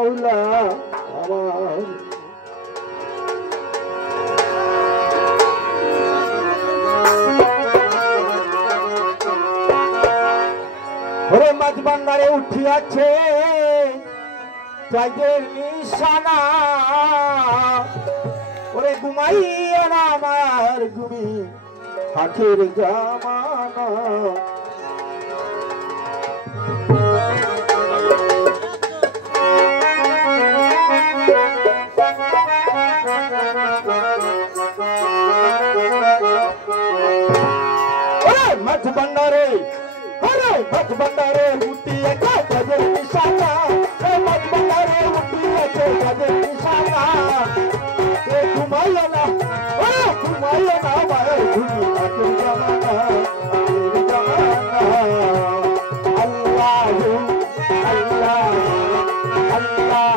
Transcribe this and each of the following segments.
मौला আমার ওরে মাঝ বান্দারে উঠিয়াছে চাঁদের নিশানা ওরে ঘুমাইয়া না আমার ঘুমি আখের জামানা मत बंडारे अरे मत बंडारे उठिए चाँदर निशाना मत बंडारे उठिए चाँदर निशाना घुमाइए ना अरे घुमाइए ना हमारे दुनिया के जमाना अल्लाह अल्लाह अल्लाह अल्लाह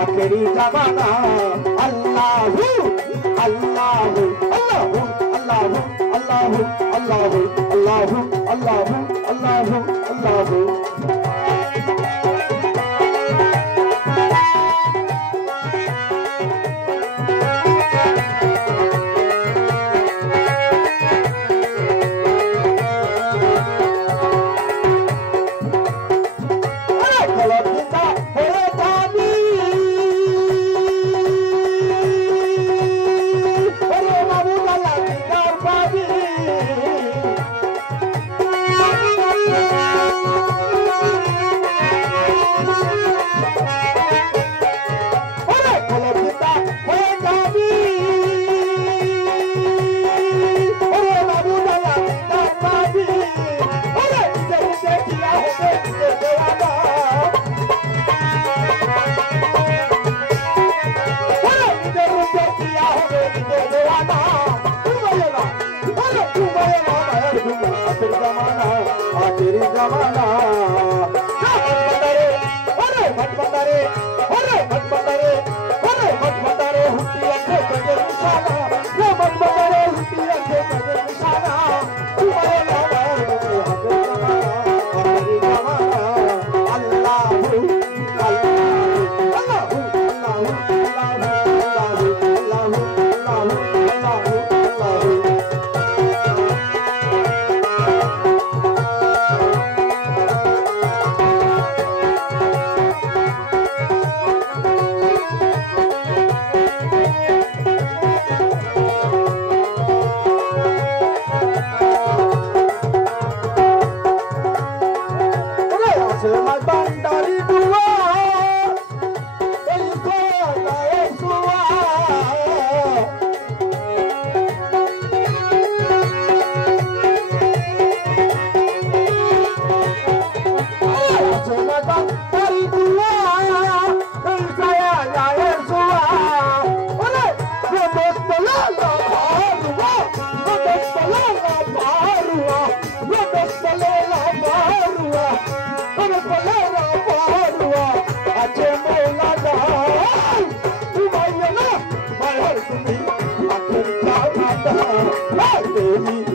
आखिरी जमाना अल्लाहू अल्लाहू अल्लाहू अल्लाहू अल्लाहू अल्लाहू अल्लाहू अल्लाहू अल्लाहू अल्लाहू आखिरी जमाना मत बंदारे मत बंदारे मत बंदारे हुटिया के बजे निशाना मत बंदारे हुटिया के बजे निशाना तुम्हारे नाम आखिरी जमाना अल्लाहू अल्लाहू अल्लाहू अल्लाहू अल्लाहू अल्लाहू अल्लाहू Baby